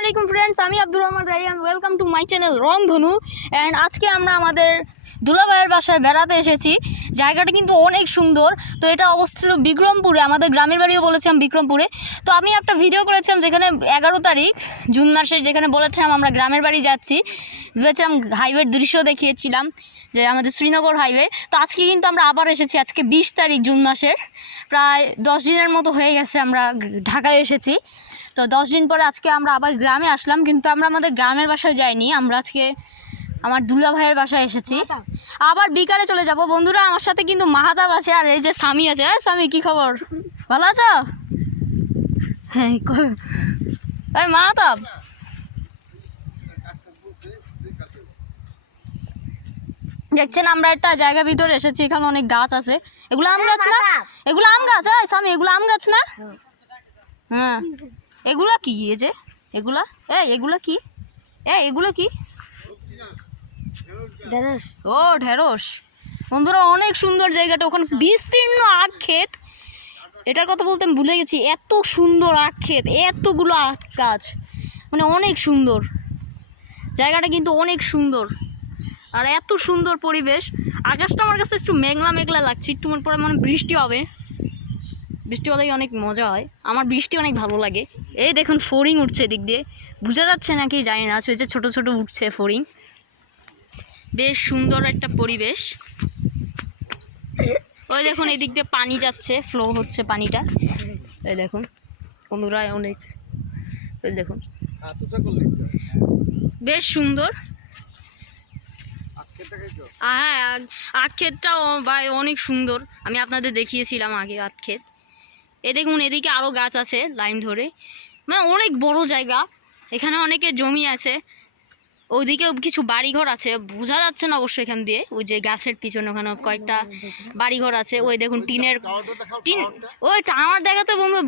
আলাইকুম ফ্রেন্ডস আমি Abdur Rahman Rai welcome to my channel Rongdhonu and আজকে আমরা আমাদের দুলাভাইয়ের বাসায় বেড়াতে এসেছি। জায়গাটা কিন্তু অনেক সুন্দর। তো এটা অবস্থিত বিক্রমপুরে, আমাদের গ্রামের বাড়িও বলেছিলাম বিক্রমপুরে। তো আমি একটা ভিডিও করেছিলাম যেখানে এগারো তারিখ, জুন মাসের যেখানে বলেছিলাম আমরা গ্রামের বাড়ি যাচ্ছি। ভেবেছিলাম হাইওয়ের দৃশ্য দেখিয়েছিলাম, যে আমাদের শ্রীনগর হাইওয়ে তো আজকে কিন্তু আমরা আবার এসেছি, আজকে বিশ তারিখ, জুন মাসের। প্রায় দশ দিনের মতো হয়ে গেছে আমরা ঢাকায় এসেছি। তো দশ দিন পরে আজকে আমরা আবার গ্রামে আসলাম, কিন্তু আমরা আমাদের গ্রামের বাসায় যাইনি। আমরা আজকে আমার দুলা ভাইয়ের বাসায় এসেছি। আবার বিকালে চলে যাব। বন্ধুরা আমার সাথে কিন্তু মাহাতাব আছে আর এই যে স্বামী আছে। হ্যাঁ স্বামী কী খবর? ভালো আছো? হ্যাঁ মাহাতাব। দেখছেন আমরা একটা জায়গা ভিতরে এসেছি। এখানে অনেক গাছ আছে। এগুলো আম গাছ না? এগুলো আম গাছ? হ্যাঁ স্বামী এগুলো আম গাছ না? হ্যাঁ। এগুলা কি এই যে? এগুলা? এ এগুলা কি? এ এগুলো কি? ও, ঢেঁড়স। বন্ধুরা, অনেক সুন্দর জায়গাটা। ওখানে বিস্তীর্ণ আখ এটার কথা বলতে আমি ভুলে গেছি, এত সুন্দর আখ এতগুলো আখ গাছ মানে অনেক সুন্দর। জায়গাটা কিন্তু অনেক সুন্দর। আর এত সুন্দর পরিবেশ। আকাশটা আমার কাছে একটু মেঘলা মেঘলা লাগছে, একটু মনে পরে মানে বৃষ্টি হবে। বৃষ্টি হলেই অনেক মজা হয়। আমার বৃষ্টি অনেক ভালো লাগে। এই দেখুন ফড়িং উঠছে দিক দিয়ে। বোঝা যাচ্ছে নাকি, জানি না যে ছোটো ছোটো উঠছে ফড়িং বেশ সুন্দর একটা পরিবেশ। ওই দেখুন, এদিক দিয়ে পানি যাচ্ছে ফ্লো হচ্ছে পানিটা। এই দেখুন, বন্ধুরা, অনেক। ওই দেখুন। বেশ সুন্দর। হ্যাঁ আখ ভাই অনেক সুন্দর। আমি আপনাদের দেখিয়েছিলাম আগে আখ ক্ষেত এ দেখুন, এদিকে আরও গাছ আছে লাইন ধরে। মানে অনেক বড় জায়গা। এখানে অনেকের জমি আছে। ওইদিকেও কিছু বাড়িঘর আছে বোঝা যাচ্ছে না অবশ্যই এখান দিয়ে। ওই যে গাছের পিছনে ওখানে কয়েকটা বাড়িঘর আছে ওই দেখুন টিনের টিন। ওই টাওয়ার দেখাতে বন্ধু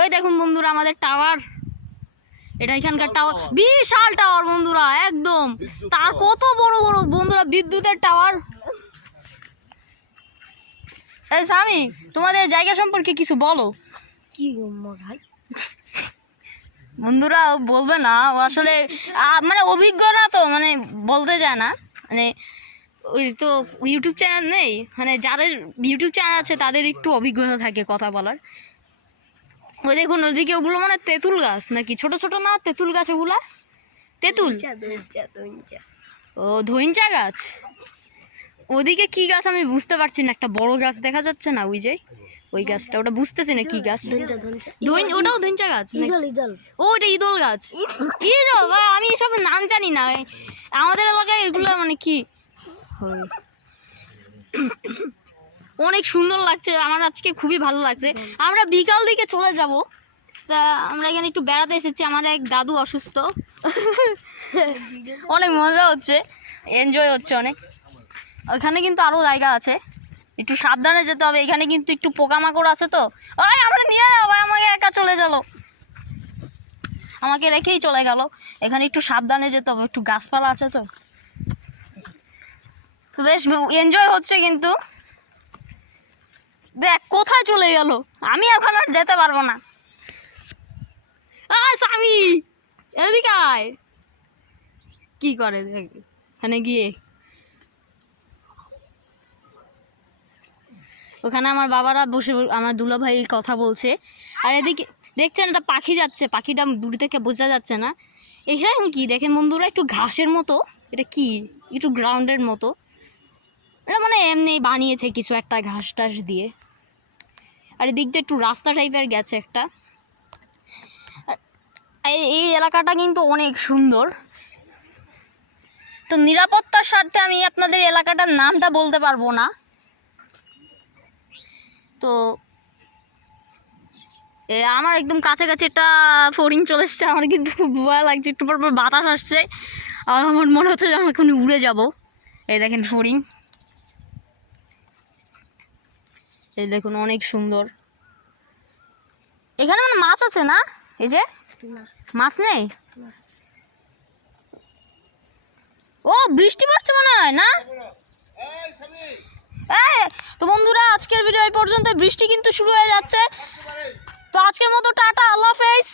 ওই দেখুন বন্ধুরা আমাদের টাওয়ার। এটা এখানকার টাওয়ার। বিশাল টাওয়ার বন্ধুরা একদম। তার কত বড় বড় বন্ধুরা বিদ্যুতের টাওয়ার। এই স্বামী তোমাদের জায়গা সম্পর্কে কিছু বলো। কি ভাই বন্ধুরা বলবে না ও আসলে মানে অভিজ্ঞ না তো মানে বলতে চায় না। মানে ওই তো ইউটিউব চ্যানেল নেই মানে যাদের ইউটিউব চ্যানেল আছে তাদের একটু অভিজ্ঞতা থাকে কথা বলার। ওই দেখুন ওদিকে ওগুলো মানে তেঁতুল গাছ নাকি? ছোট ছোট না তেঁতুল গাছ ওগুলা? তেঁতুল? ও ধইঞ্চা গাছ? ওদিকে কি গাছ আমি বুঝতে পারছি না একটা বড় গাছ দেখা যাচ্ছে না ওই যে? ওই গাছটা ওটা বুঝতেছি না কি গাছ। ওটাও ধইঞ্চা গাছ? ও ওটা ইদল গাছ। ইদল? বা আমি এসব নাম জানি না। আমাদের এলাকায় এগুলো মানে কি? অনেক সুন্দর লাগছে আমার আজকে খুবই ভালো লাগছে। আমরা বিকাল দিকে চলে যাব। তা আমরা এখানে একটু বেড়াতে এসেছি আমার এক দাদু অসুস্থ। অনেক মজা হচ্ছে এনজয় হচ্ছে অনেক। ওখানে কিন্তু আরও জায়গা আছে। একটু সাবধানে যেতে হবে, এখানে কিন্তু একটু পোকামাকড় আছে তো। ওই, আমরা নিয়ে যাব আমাকে একা চলে চলো আমাকে রেখেই চলে গেল। এখানে একটু সাবধানে যেতে হবে, একটু গাছপালা আছে তো। বেশ এনজয় হচ্ছে কিন্তু। দেখ, কোথায় চলে গেল? আমি এখন আর যেতে পারব না। স্বামী! এদিকে আয়। কি করে দেখ? এখানে গিয়ে ওখানে আমার বাবারা বসে আমার দুলাভাই কথা বলছে। আর এদিকে দেখছেন একটা পাখি যাচ্ছে, পাখিটা দূর থেকে বোঝা যাচ্ছে না। এখানে কি দেখেন বন্ধুরা, একটু ঘাসের মতো, এটা কি? একটু গ্রাউন্ডের মতো। এটা মানে এমনি বানিয়েছে কিছু একটা ঘাস টাস দিয়ে। আর এদিক দিয়ে একটু রাস্তা টাইপের গেছে একটা। এই এলাকাটা কিন্তু অনেক সুন্দর। তো নিরাপত্তার স্বার্থে আমি আপনাদের এলাকাটার নামটা বলতে পারব না। তো এ আমার একদম কাছাকাছি একটা ফড়িং চলে এসছে। আমার কিন্তু খুব ভয় লাগছে একটু পর পর বাতাস আসছে। আর আমার মনে হচ্ছে যে আমি এখন উড়ে যাব। এই দেখেন ফড়িং। এই দেখুন অনেক সুন্দর। এখানে মানে মাছ আছে না? এই যে? মাছ নেই? ও বৃষ্টি পড়ছে মনে হয় না। এই তো বন্ধুরা, আজকের ভিডিও এই পর্যন্ত বৃষ্টি কিন্তু শুরু হয়ে যাচ্ছে। তো আজকের মতো টাটা, আল্লাহ হাফেজ।